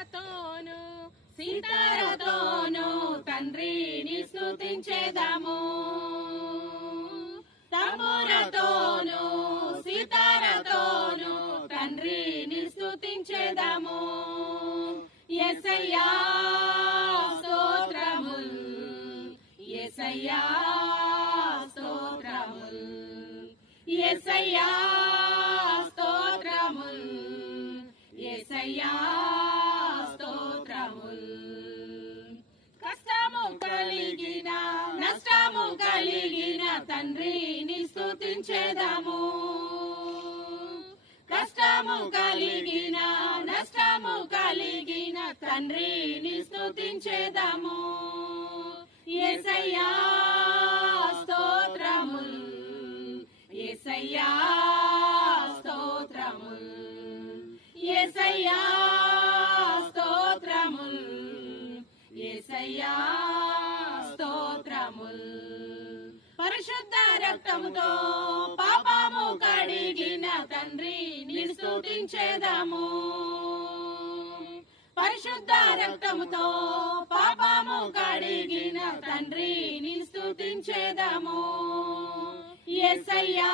తమ్మురతోను సీతారతోను తండ్రిని స్తుతించేదాము. తమ్మురతోను సీతారతోను తండ్రిని స్తుతించేదాము. యేసయ్యా స్తోత్రముల్, యేసయ్యా స్తోత్రముల్, యేసయ్యా స్తోత్రముల్, యేసయ్యా స్తోత్రముల్. కష్టము కలిగిన నష్టము కలిగిన తండ్రిని స్తుతించేదాము. కష్టము కలిగిన నష్టము కలిగిన తండ్రిని స్తుతించేదాము. యేసయ్యా స్తోత్రముల్, యేసయ్యా స్తోత్రముల్, యేసయ్యా స్తోత్రముల్, యేసయ్యా స్తోత్రముల్. పరిశుద్ధ రక్తముతో పాపము కడిగిన తండ్రిని స్తుతించేదాము. పరిశుద్ధ రక్తముతో పాపము కడిగిన తండ్రిని స్తుతించేదాము. యేసయ్యా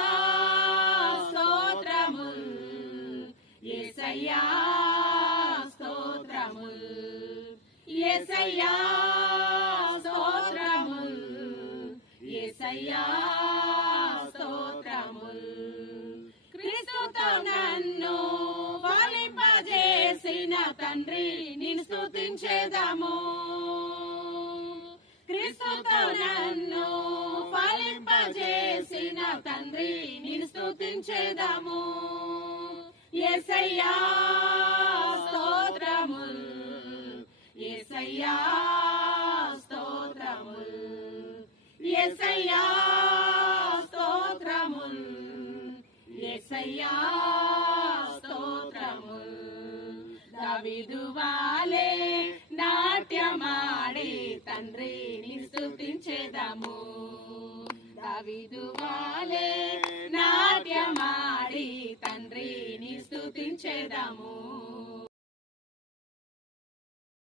స్తోత్రముల్, యేసయ్యా స్తోత్రముల్, యేసయ్యా స్తోత్రముల్, యేసయ్యా స్తోత్రముల్. క్రీస్తుతో నన్ను ఫలింపజేసిన తండ్రిని స్తుతించేదాము. క్రీస్తుతో నన్ను ఫలింపజేసిన తండ్రిని స్తుతించేదాము. యేసయ్యా స్తోత్రముల్, యేసయ్యా స్తోత్రముల్, యేసయ్యా స్తోత్రముల్, యేసయ్యా స్తోత్రముల్. దావీదు వాలే నాట్యమాడి తండ్రిని స్తుతించేదాము. దావీదు వాలే